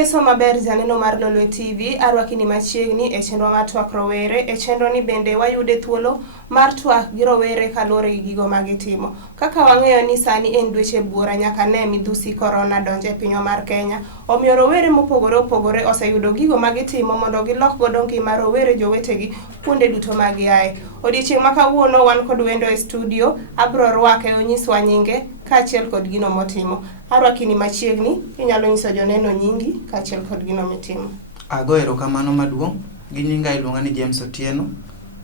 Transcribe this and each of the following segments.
Ongeso maber janeno mar Lolwe TV, arwakini machiegni e chenro mar twak rowere. E chenro ni bende wayude thuolo mar twak gi rowere kaluwore gi gigo ma gitimo. Kaka wang'eyo ni sani en dweche buora nyaka ne midhusi korona donjo e pinywa mar Kenya, omiyo rowere mopogore opogore oseyudo gigo ma gitimo mondo gilok godo ngima rowere jowetegi kuonde duto ma giaye. Odiochieng' ma kawuono wan kod wendo e studio, abro rwake onyiswa nyinge kaachiel kod gino motimo. Arwakini machiegni, inyalo nyiso joneno nyingi kaachiel kod gino mitimo. Ago erokamano maduong'. Gi nyinga iluonga ni James Otieno.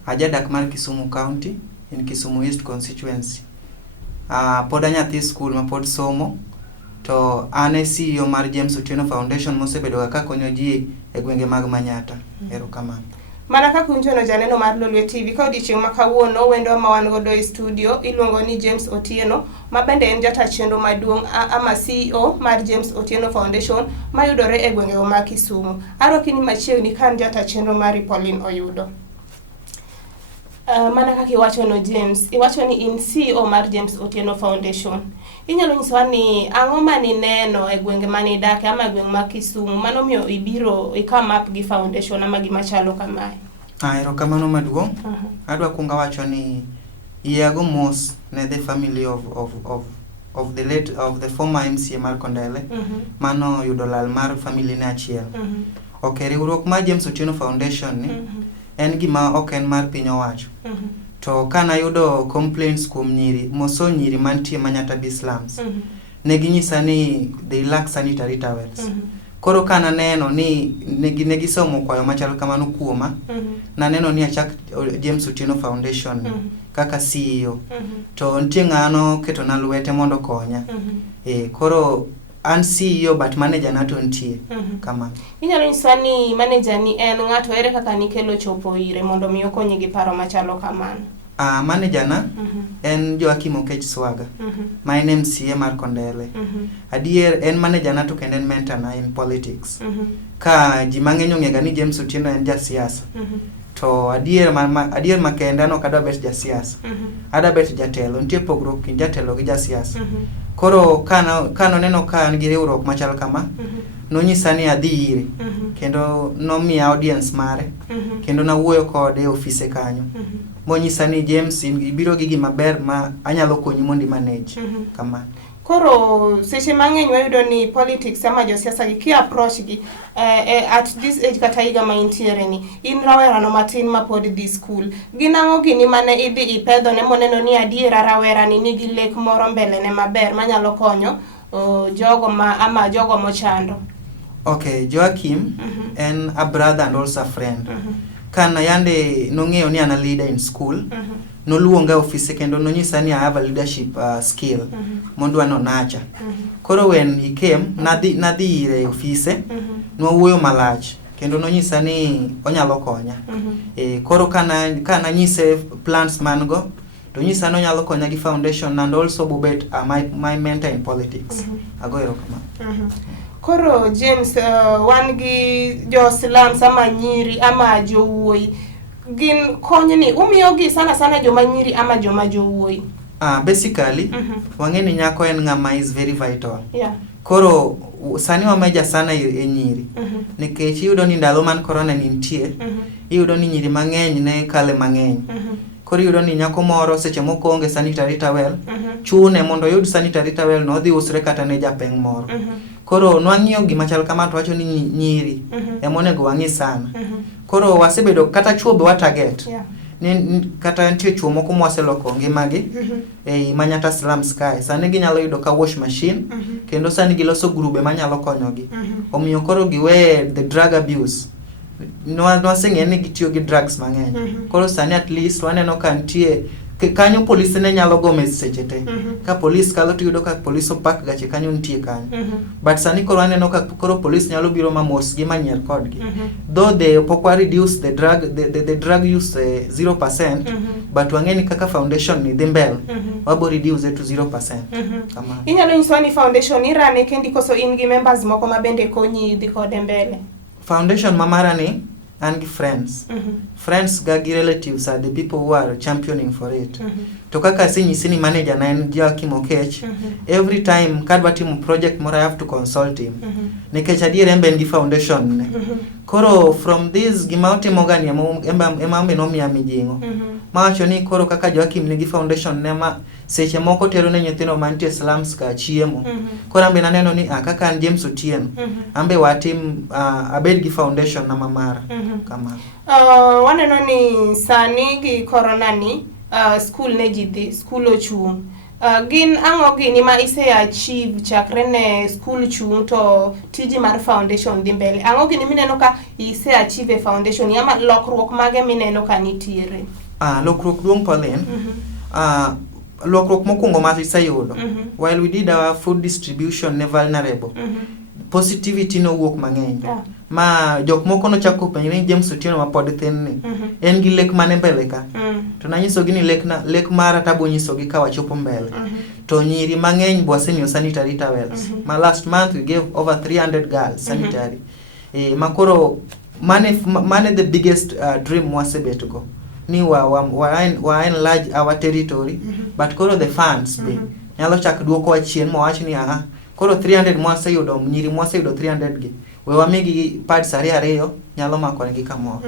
Ajadak mar Kisumu County in Kisumu East constituency. Pod anyathi school ma pod somo, to an e CEO mar James Otieno Foundation mosebedo ka konyo ji e gwenge mag Manyata. Erokamano. Mana kaka unjono janeno mar Lolwe TV, ka odiochieng' ma kawuono wendo ma wan godo e studio iluongo ni James Otieno, ma bende en jata chenro maduong' ama CEO mar James Otieno Foundation mayudore e gwenge ma Kisumu. Arwakini machiegni kan jata chenro mari Pauline Oyudo. Mana kaka iwachono James, iwacho ni in CEO mar James Otieno Foundation. Inyalo nyisowa ni ang'o mani neno e gwenge mani dake ama gweng' ma Kisumu mano miyo ibiro come up gi foundation ama gima chalo kamae? Erokamano maduong'. Adwa kuongo wacho ni iago mos ne the family of the former MCA mar Kondele. Mano yudo lal mar family ne achiel. Okay, riwruok mar James Otieno Foundation ni en gima ok en mar piny owacho. To kana yudo complaints kuom nyiri, moso nyiri mantie Manyata slums. Ne ginyisa ni they lack sanitary towels. Koro kana neno ni negi somo kwayo machalo kamano kuoma, na neno ni achak James Otieno Foundation kaka CEO. To nitie ng'ano keto na lwete mondo konya. Koro an CEO but manager na to nitie kama. Inyalo nyisa ni manager ni en ng'ato ere kaka nikelo chopo ire mondo miyo konyi gi paro machalo kamano? Manager na en Joakim Okech Swaga. My name MCA mar Kondele. Adier en manager na to kendo en mentor na in politics. Ka ji mang'eny ong'ega ni James Otieno en jasiasa. To adier makenda no kadwa bet jasiasa. Ada bet jatelo, nitie pogruok kind jatelo gi jasiasa. Koro kano neno ka an gi riwruok machal kama, nonyisa ni adhi ire, kendo nomiya audience mare, kendo nawuoyo kode e ofise kanyo. Monyisa ni James ibiro gi gima ber ma anyalo konyi mondo manage kama. Koro seche mang'eny wayudo ni politics ama josiasa gi approach gi at this age kata higa ma intiere ni, in rawera no matin ma pod dhi school. Ginang'o gini mane idhi ipedho ne moneno ni adiera rawera ni nigi lek moro mbele ne maber manyalo konyo jogo mochando? Okay, Joakim en a brother and also a friend. Kana yande nong'eyo ni ana leader in school, noluonga office kendo nonyisa ni I have a leadership skill mondo ano nacha. Koro when he came, nadhi ire office, nwawuoyo malach kendo nonyisa ni onyalo konya. Koro kana nyise plans mango, to nyisa no nyalo konya gi foundation and also bobet my mentor in politics. Ago erokamano. Koro James, wan gi jo slums ama nyiri ama jowuoyi, gin konyni umiyogi sana joma nyiri ama joma jowuoyi? Basically, wang'eni nyako en ng'ama is very vital. Yeah. Koro sani wameja sana e nyiri. Nikech iyudo ni ndalo man corona nitie, iyudo ni nyiri mang'eny ne kale mang'eny. Koro iyudo ni nyako moro seche moko onge sanitary towel, chune mondo yud sanitary towel no dhi usre kata ne japeng' moro. Koro nwang'iyo gima chal kama to wacho ni nyiri emonego wang'i sana. Koro wasebedo kata chuo be wa target. Kata nitie chuo moko mwaseloko ngimagi e Manyata slums kae. Sani ginyalo yudo ka wash machine, kendo sani giloso grube manyalo konyogi. Omiyo koro giwe the drug abuse. Nwaseng'e ni gitiyo gi drugs mang'eny. Koro sani at least waneno ka nitie kanyo police ne nyalo go mes seche te. Ka police kalo to yudo ka police opak gache kanyo nitie kanyo. But sani koro aneno ka koro police nyalo biro mamos gi manyier kodgi. Though they pokwa reduce the drug use 0%, but wang'eni kaka foundation ni dhi mbele, wabo reduce to 0%. Kama. Inyalo nyiso ni foundation irane kendi koso in gi members moko ma bende konyi dhi kode mbele? Foundation mamara ni and friends. Friends gagi relatives are the people who are championing for it. To kaka sinyisini manager na en Joakim Okech, every time kadwa timo project mora I have to consult him. Nikech adier embe ngi foundation ne. Koro from this gima otimo gani ema nomiya mijingo. Mawacho ni koro kaka Joakim nigi foundation ne ma seche moko tero ne nyithindo mantie slums ka chiemo. Koro ambe naneno ni kaka an James Otieno. Ambe watim abed gi foundation na mamara. Kama. Waneno ni sani gi corona ni school ne jidhi, school ochung. Gin ang'o gini ma ise achieve chakre ne school chung to tiji mar foundation dhi mbele. Ang'o gini mineno ka ise achieve e foundation yama lokruok mage mineno ka nitiere? Lokruok duong' Pauline. Lokruok mokwongo ma iseyudo. While we did our food distribution ne vulnerable. Positivity no wuok mang'eny. Ma jok moko no chako penjo ni James Otieno ma pod thin ni. En gi lek mane mbele ka. To nanyiso gi ni lek mara tabo nyiso gi ka wachopo mbele. To nyiri mang'eny bwasemiyo sanitary towels. Ma last month we gave over 300 girls sanitary. Makoro mane the biggest dream wasebet go. Ni wa enlarge our territory, but koro the funds be nyalo chak duoko achien mo wach ni koro 300 mwaseyudo nyiri mwaseyudo 300 gi we wamigi pads ariyo nyalo makore gi kamoro.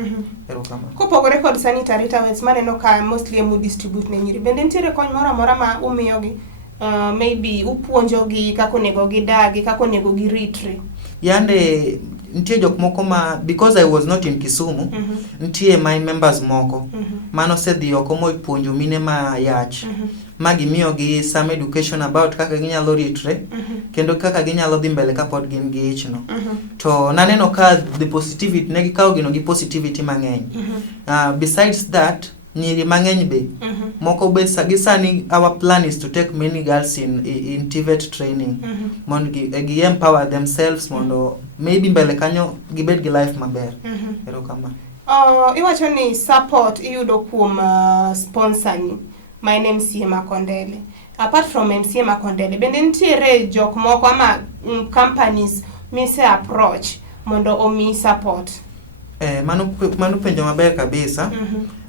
Erokamano. Kopogore kod sanitary towels maneno ka mostly emu distribute ne nyiri, bende nitiere kony moro amora ma umiyo gi? Maybe upuonjo gi kako onego gidagi, kako onego giritre? Yande ntie jok moko ma because I was not in Kisumu, ntie my members moko mano sedhi oko mo puonjo mine ma yach magi miyo gi some education about kaka ginyalo ritre kendo kaka ginyalo dhi mbele ka pod gin gi ichno. To naneno ka the positivity ne gikawo gino gi positivity mang'eny. Besides that nyiri mang'eny be moko be gisani our plan is to take many girls in TVET training mondo gi empower themselves mondo maybe mbele kanyo gibed gi life maber. Erokamano. Iwacho ni support iyudo kuom sponsor ni my name MCA Makondele. Apart from MCA Makondele, bende nitiere jok moko ama companies mise approach mondo omi support? Mano penjo maber kabisa.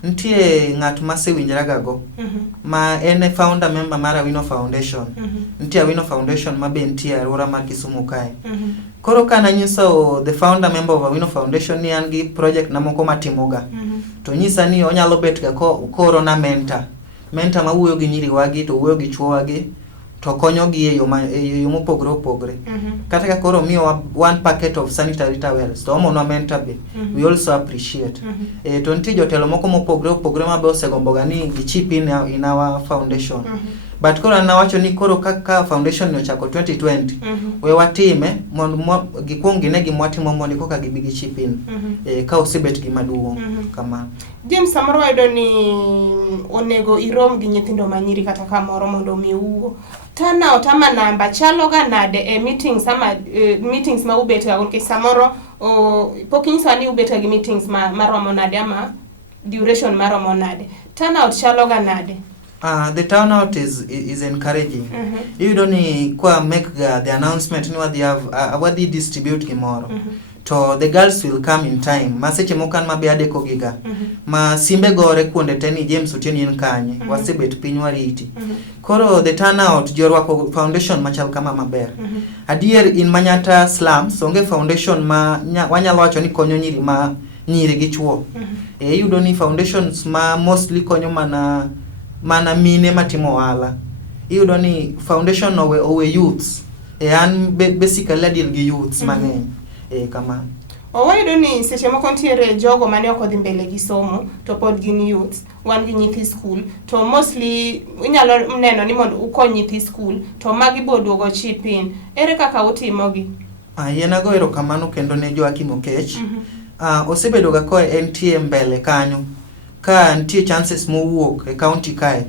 Ntie ng'at ma sewinjraga go ma en founder member mar Awino Foundation. Ntie Awino Foundation ma be ntie Aurora mar Kisumu kae. Koro kana nyiso the founder member of Awino Foundation ni an gi project na moko matimoga. To nyisa ni onyalo bet ga koro na mentor ma wuoyo gi nyiri wagi to wuoyo gi chuo wagi to konyo gi e yo mopogore. Kata ka koro miyo one packet of sanitary towels to omo no mentor be we also appreciate. To ntie jotelo moko mopogore ma be osegomboga ni gi chip in our foundation. But koro nawacho ni koro kaka foundation no chako 2020 we watime mondo gikwong gine gi mwatimo mondo koka gibi gi chip in ka osebet gi maduong' kama. James samoro wayudo ni onego irom gi nyithindo manyiri kata kamoro mondo miuo. Tana otama namba chalo ga nade e meetings ama meetings ma ubet ga ke samoro pokinyiso ni ubet gi meetings ma maromo nade ama duration maromo nade. Tana chalo ga nade? The turnout is encouraging. You don't need kwa make the announcement ni wadi distribute tomorrow. To the girls will come in time. Maseche mokan mabe adeko giga. Ma simbe gore kuonde teni James Otieno yen kanye. Wasebet piny wariti. Koro the turnout jorwako foundation machal kama maber. Adier in Manyata slums onge foundation ma wanyalo wacho ni konyo nyiri gi chuo. Yudo ni foundations ma mostly konyo mana mine matimo wala. Iyudo ni foundation owe youths. An basically deal gi youths mang'eny. Kama. Owayudo ni seche moko ntiere jogo mane ok odhi mbele gi somo to pod gin youths, wan gi nyithi school to mostly inyalo neno ni mondo ukony nyithi school to magi boduogo chip in. Ere kaka utimo gi? Yena go erokamano kendo ne Joakim Okech. Osebedo ga ko entie mbele kanyo. Ka ntie chances mowuok e county kae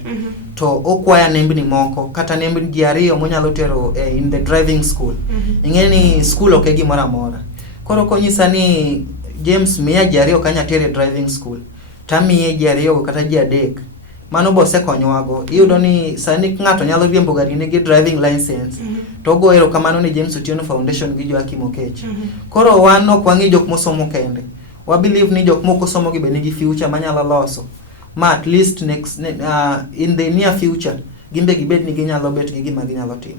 to okwaya nembni moko kata nembni ji ariyo monyalo tero in the driving school. Ing'eni school ok gimoro amora. Koro konyisa ni James miya ji ariyo kanya tere driving school tamiye ji ariyo kata ji adek mano bose konyowago. Iyudo ni sani ng'ato nyalo riembo gari nigi driving license to go erokamano ni James Otieno Foundation gi Joakim Okech. Koro wan ok wang'i jok mosomo kende, wa believe ni jok moko somo gi be nigi future manyalo loso ma at least in the near future gimbe gibed ni ginyalo bet gi gima ginyalo timo.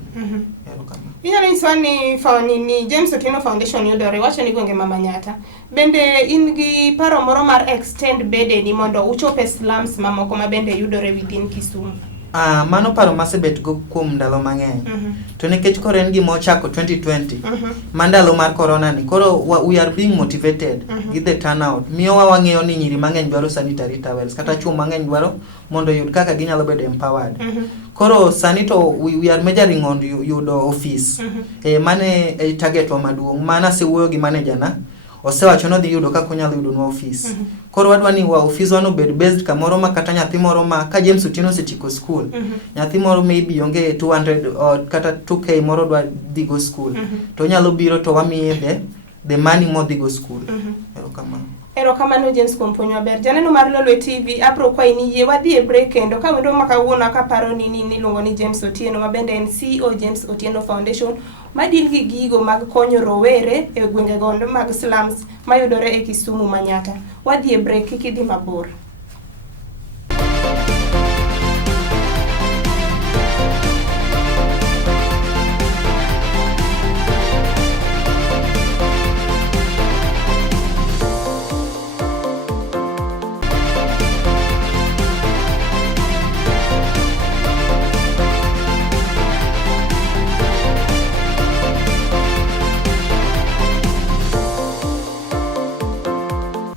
Erokamano. Inyalo nyiswa ni James Otieno Foundation yudore wacho ni gwenge ma Manyatta. Bende in gi paro moro mar extend bede ni mondo uchope slums mamoko ma bende yudore within Kisumu? Mano paro masebet go kuom ndalo mang'eny. To nekech koro en gima ochako 2020 mandalo mar corona ni koro we are being motivated with the turnout. Miyowa wang'eyo ni nyiri mang'eny dwaro sanitary towels kata chuo mang'eny dwaro mondo yud kaka ginyalo bedo empowered. Koro sani to we are measuring on yudo office. Mane target wa maduong'. Mana sewuoyo gi manager na osewacho no dhi yudo kaka onyalo yudo no office. Koro wadwa ni wa office wano bed based kamoro ma kata nyathi moro ma ka James Otieno osetieko school. Nyathi moro maybe onge 200 kata 2k moro dwa dhi go school. To nyalo biro to wamiye the money mo dhi go school. Erokamano James kuom puonj maber. Janeno mar Lolwe TV apro kwa ini yie wadhi e break kendo ka wendo makawuono kaparo ni niluongo ni James Otieno ma bende en CEO James Otieno Foundation madil gi gigo mag konyo rowere e gwenge gondo mag slums mayudore e Kisumu Manyatta. Wadhi e break kidhi mabor.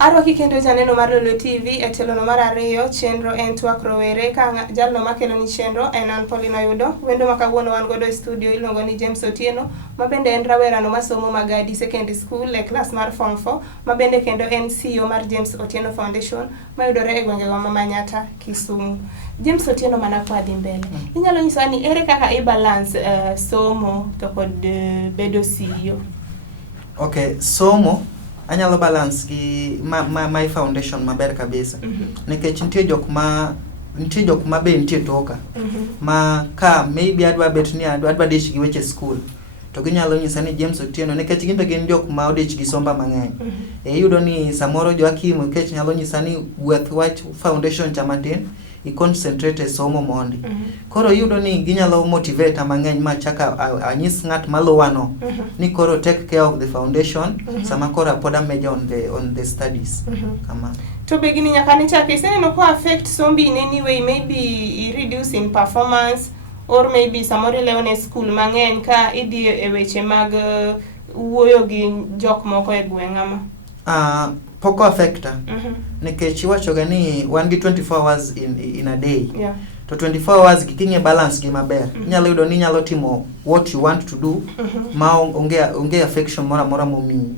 Arwaki kendo janeno mar Lolwe TV e telono mar ariyo chenro en twak rowere ka jalno makelo ni chenro en an Paulina Yudo. Wendo makawuono wan godo e studio iluongo ni James Otieno ma bende en rawerano masomo Magadi Secondary School e class mar Form 4 ma bende kendo en CEO mar James Otieno Foundation mayudore e gwenge ma Manyatta Kisumu. James Otieno mana kwa dhi mbele. Inyalo nyisa ni ere kaka balance somo to kod bedo CEO? Okay, somo anyalo balance gi my foundation maber kabisa. Nikech nitie jok ma be nitie toka. Ma ka maybe adwa bet ni adwa dich gi weche school. To ginyalo nyisa ni James Otieno nikech gimbe gin jok ma odich gi somba mang'eny. Yudo ni samoro Joakim nikech nyalo nyisa ni with what foundation chamatin I concentrate e somo mondi. Koro yudo ni ginyalo motivate mang'eny ma chaka anyis ng'at maluwano ni koro take care of the foundation sama koro poda major on the studies. Kama to begini nyaka ni chake seneno ko affect sombi in any way, maybe reduce in performance or maybe samoro leone school mang'eny ka idhi e weche mag wuoyo gi jok moko e gweng'ama. Poko affecta. Nikech iwacho ga ni wan gi 24 hours in a day. To 24 hours gikinge balance gi maber. Nyalo yudo ni nyalo timo what you want to do ma onge affection mora momi.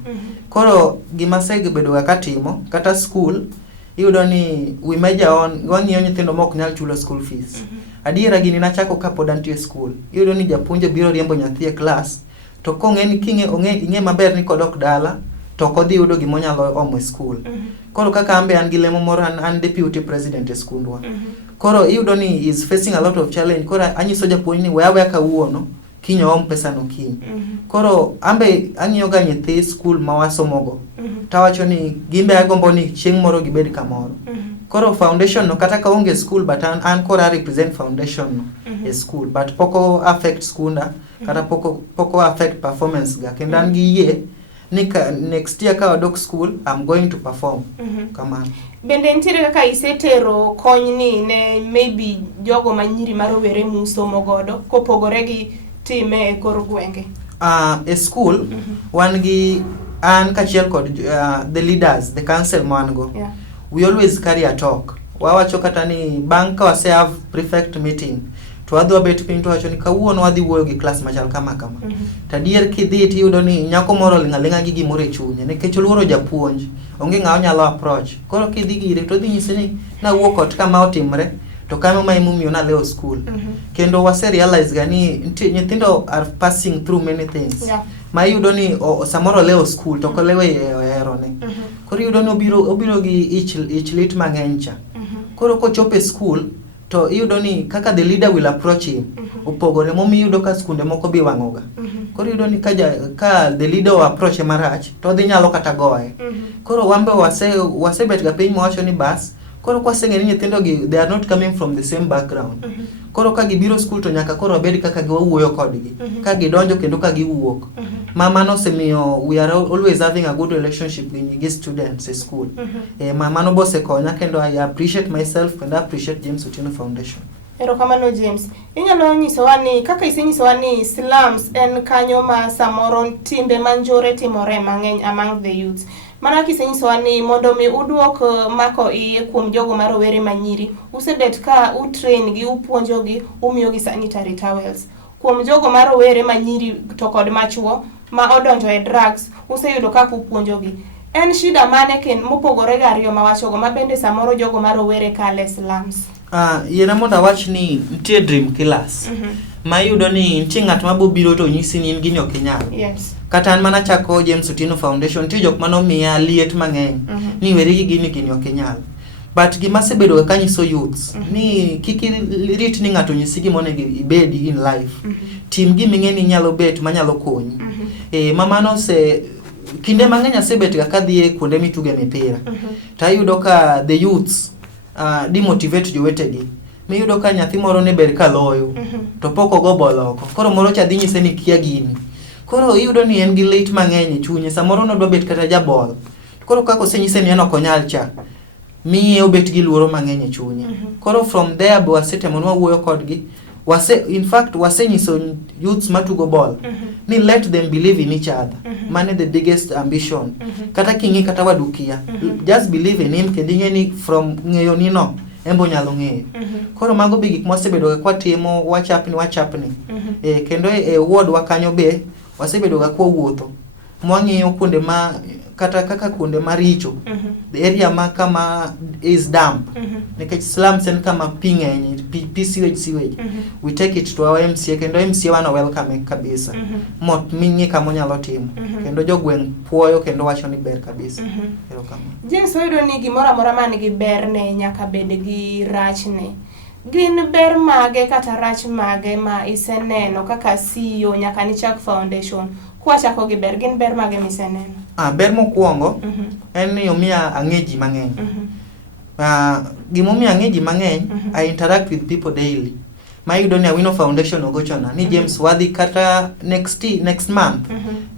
Koro gima sege bedo ga katimo kata school yudo ni we major on wang'iyo nyithindo mok nyal chulo school fees. Adiera gini nachako ka pod antie school. Yudo ni japuonjo biro riembo nyathi e class to kong'eni ing'e maber ni kodok dala to kodhi yudo gimonyalo omo e school. Koro kaka ambe an gi lemo moro an deputy president e skundwa. Koro yudo ni is facing a lot of challenge. Koro anyiso japuonj ni wewe kawuono kinyo om pesa no kiny. Koro ambe ang'iyo ga nyithi school ma wasomogo. Tawacho ni gimbe agombo ni chieng' moro gibed kamoro. Koro foundation no kata ka onge school but an kora represent foundation no e school but poko affect skunda kata poko affect performance ga kendo an gi yie nika next year ka wadok school I'm going to perform. Kama bende ntiere kaka isetero kony ni ne maybe jogo manyiri marowere musomo godo kopogore gi time e kor gwenge? E school wan gi an kachiel kod the leaders, the council mango. We always carry a talk. Wawacho kata ni bang' ka wase have prefect meeting to adwa bet piny to wacho ni kawuono wadhi wuoyo gi class machal kama. Tadier kidhi tiyudo ni nyako moro ling'alinga gi gimoro e chunye nikech oluoro japuonj onge ng'awo nyalo approach. Koro kidhi gire to dhi nyise ni nawuok ot kama otimre to kama ma imumiyo na leo school. Kendo wase realize ga ni nyithindo are passing through many things. Ma yudo ni samoro leo school to kolewe erone. Koro yudo ni obiro gi ich lit mang'eny cha. Koro kochope school to yudo ni kaka the leader will approach him. Opogore momi yudo ka skunde moko bi wang'oga. Koro yudo ni ka the leader o approach marach to dhi nyalo kata goye. Koro wambe wasebet ga piny mwacho ni bas koro kwaseng'e ni nyithindo gi they are not coming from the same background. Koro ka gibiro school to nyaka koro bed kaka giwuoyo kodgi, ka gidonjo kendo ka giwuok. Mano semiyo we are always having a good relationship with students in school. Mano bose konya kendo I appreciate myself and I appreciate James Otieno Foundation. Erokamano James. Inyalo nyisowa ni kaka isenyisowa ni slums en kanyo ma samoro timbe manjore timore mang'eny among the youths. Mana kisenyisowa ni mondo mi uduok mako iye kuom jogo marowere manyiri, usebet ka utrain gi, upuonjo gi, umiyo gi sanitary towels. Kuom jogo marowere manyiri to kod machuo ma odonjo e drugs, useyudo ka upuonjo gi. En shida mane ken mopogore gariyo mawachogo mabende samoro jogo marowere kale slums? Yena mondo awach ni nitie dream killers. Ma yudo ni nitie ng'at mabobiro to nyisi ni in gini ok inyal. Yes. Kata an mana chako James Otieno Foundation, nitie jok manomiya liet mang'eny ni weri gi gini ok inyal. But gima sebedo ka nyiso youths ni kik rit ni ng'ato nyisi gimonego ibedi in life. Tim giming'e ni nyalo bet manyalo konyi. Mamano kinde mang'eny asebet ga kadhie kuonde mituge mipira. To ayudo ka the youths demotivate jowetegi. Miyudo ka nyathi moro ne ber ka loyo to poko go boloko. Koro moro cha dhi nyise ni kia gini. Koro iyudo ni en gi lit mang'eny e chunye, samoro nodwa bet kata jabol. Koro kako osenyise ni en ok onyal cha, miye obet gi luoro mang'eny e chunye. Koro from there bo wasetemo wuoyo kodgi, in fact wasenyiso youths matugo ball ni let them believe in each other. Mane the biggest ambition. Kata kingi kata wadukia, just believe in him kendo ing'e ni from ng'eyo ni no embo nyalo ng'eyo. Koro mago be gik mwasebedo kwa timo wachapni. Kendo e ward wakanyo be wasebedo ga kwa wuotho mwang'iyo kuonde ma kata kaka kuonde maricho, the area ma kama is damp, nikech slums en kama pi ng'eny, pi sewage. We take it to our MCA kendo MCA wano welcome kabisa. Mot ming'i kama onyalo timo kendo jogweng' puoyo kendo wacho ni ber kabisa. James, oyudo ni gimoro amora man gi berne nyaka bed gi rachne. Gin ber mage kata rach mage ma iseneno kaka CEO nyaka ni chak foundation? Kwa chako gi ber, gin ber mage miseneno? Ber mokwongo en ni omiya ang'e ji mang'eny. Gimomiyo ang'e ji mang'eny, I interact with people daily. Mayudo ni Awino Foundation ogochona ni James wadhi kata next month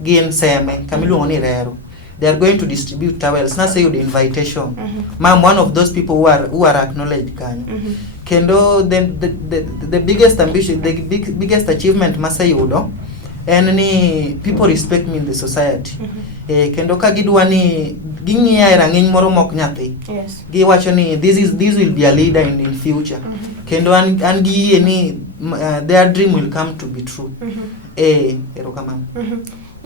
gin seme kamiluongo ni Rero. They are going to distribute towels. Na say you the invitation. I'm one of those people who are acknowledged kanyo. Kendo the biggest ambition, the biggest achievement masayudo en ni people respect me in the society. Kendo ka gidwa ni ging'iya e rang'iny moro mok nyathi. Yes. Giwacho ni this will be a leader in future. Kendo an gi yie ni their dream will come to be true. Erokamano.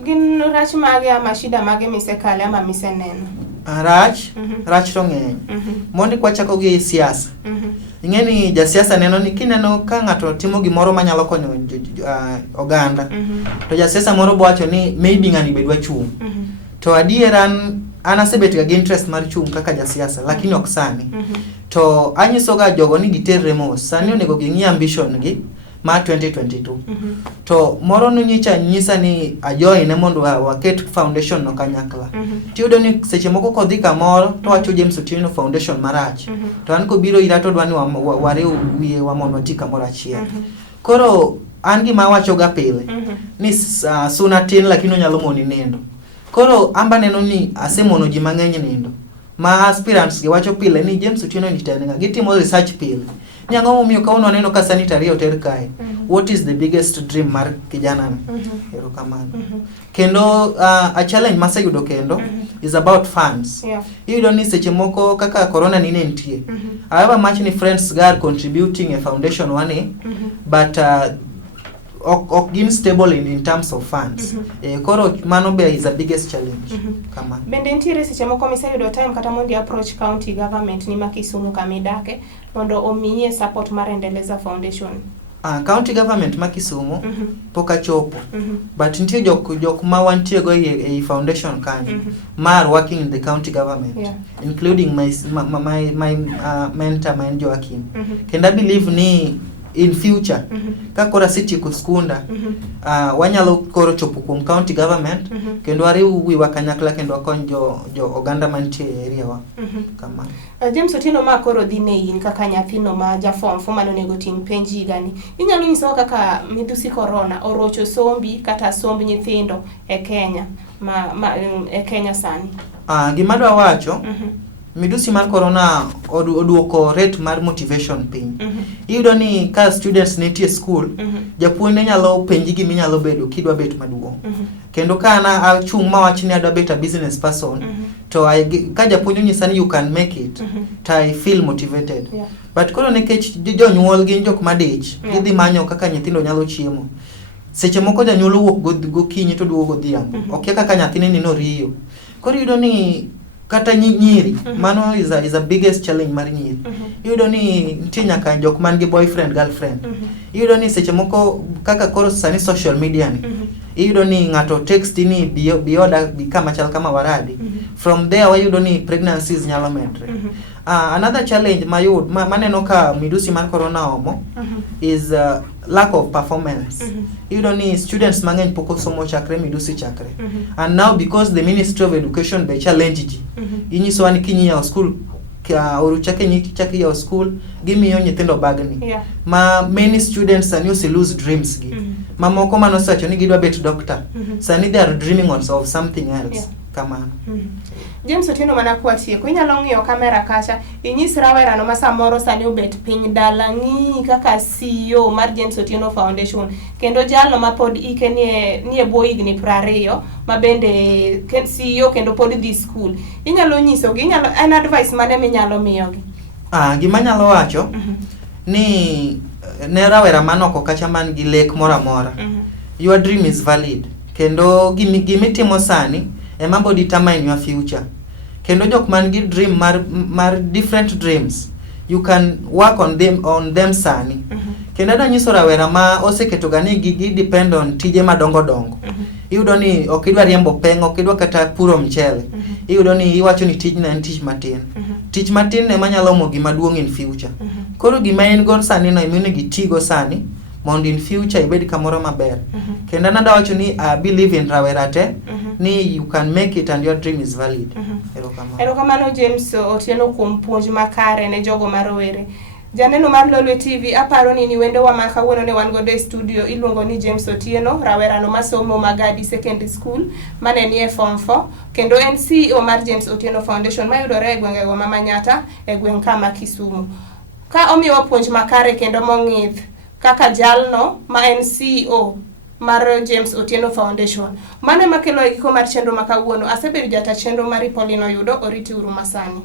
Gin rach mage ama shida mage misekale ama miseneno? Rach to ng'eny. Mondi kwachako gi siasa. Ing'e ni jasiasa neno ni kineno ka ng'ato timo gimoro manyalo konyo oganda. To jasiasa moro bowacho ni maybe ng'ani bedwa chung'. To adier an asebet ga gi interest mar chung' kaka jasiasa lakini ok sani. To anyiso ga jogo ni giterre mos. Sani onego ging'i ambition gi ma 2022. To moro nyisa ni ajoin ne mondo waket foundation no kanyakla. Tiyudo ni seche moko kodhi kamoro to wacho James Otieno Foundation marach. To an kobiro ira to dwani wariw wiye wa mondo ati kamoro achiel. Koro an gima wacho ga pile ni suna tin lakini onyalo moni nindo. Koro amba neno ni asemono ji mang'eny nindo. Ma aspirants gi wacho pile ni James Otieno ni tenga gitimo research pile. Nyang'o momiyo kauno neno ka sanitary hotel kae. What is the biggest dream mar kijana ni? Erokamano. Kendo a challenge masayudo kendo is about funds. Iyudo ni seche moko kaka corona ni nentie. However much ni friends are contributing a foundation one, but ok gin stable in terms of funds. Koro mano be is the biggest challenge. Kama. Bende ntiere seche moko misayudo time kata mondi approach county government ni Kisumu kamidake mondo omiye support mar endeleza foundation? County government ma Kisumu poka chopo. But nitie jok ma wantie go e foundation kanyo mar working in the county government, including my mentor, my Joaquin. Can I believe ni in future ka kora sitieko skunda wanyalo koro chopo kuom county government kendo wariw wiwa kanyakla kendo wakony jo oganda mantie e area wa kama James Otieno ma koro dhi ne in kaka nyathino ma ja form 4 mano nego tim penji gani inyalo nyiso kaka midhusi corona orocho sombi kata somb nyithindo e Kenya e Kenya sani gima dwa wacho midhusi mar corona oduoko rate mar motivation piny iyudo ni ka students nitie school japuonj nyalo penji gi minyalo bedo kidwa bet maduong kendo kana achung mawach ni adwa bet a business person to ka japuonj nyisa ni you can make it to I feel motivated but koro nekech jonyuol gin jok madich gidhi manyo kaka nyithindo nyalo chiemo seche moko janyuol wuok gokinyi to duogo godhiambo ok kaka nyathini ni noriyo koro iyudo ni kata nyiri mano is a biggest challenge mar nyiri iyudo ni nitie nyaka jok man gi boyfriend girlfriend iyudo ni seche moko kaka koro sani social media ni iyudo ni ngato text ni bioda kama chal kama waradi from there wayudo ni pregnancies nyalo medre another challenge mayud maneno ka midhusi mar corona omo is lack of performance iyudo ni students mang'eny poko somo chakre midhusi chakre and now because the Ministry of Education be challenge ji inyiso ni kinyi ya school oru chake ya school gimiyo nyithindo bagni ma many students sani ose lose dreams gi mamoko manosacho ni gidwa bet doctor sani they are dreaming of something else kamano James Otieno mana kwatie ko inyalo ng'iyo kamera kacha inyis rawerano ma samoro sani obet piny dala ng'i kaka CEO mar James Otieno Foundation kendo jalno ma pod ike nie bwo higni 20 ma bende CEO kendo pod dhi school inyalo nyiso gi an advice mane minyalo miyogi gima nyalo wacho ni ne rawera manoko kacha man gi lek mora mora your dream is valid kendo gimitimo sani emabo determine your future kendo jok man gi dream mar different dreams you can work on them sani kendo da nyiso rawera ma oseketo gani gi depend on tije madongo dongo iyudo ni okidwa riembo pengo okidwa kata puro mchele iyudo ni iwacho ni tijna en tich matin tich matin ema nyalo mo gima duong in future koro gima en gor sani no imune gitigo sani mondo in future ibed kamoro maber kendo nada wacho ni I believe in rawerate ni you can make it and your dream is valid erokamano James Otieno kuom puonj makare ne jogo marowere janeno mar Lolwe TV aparo ni wendo wa makawuono ne wan godo e studio iluongo ni James Otieno rawerano masomo Magadi Secondary School mane nie form 4 kendo en CEO mar James Otieno Foundation mayudore e gwengego ma Manyata e gweng kama Kisumu ka omiwa puonj makare kendo mong'ith kaka jalno ma en CEO mar James Otieno Foundation mane makelo giko mar chenro makawuono asebedo jata chenro mar Pauline Oyudo oriti uru masani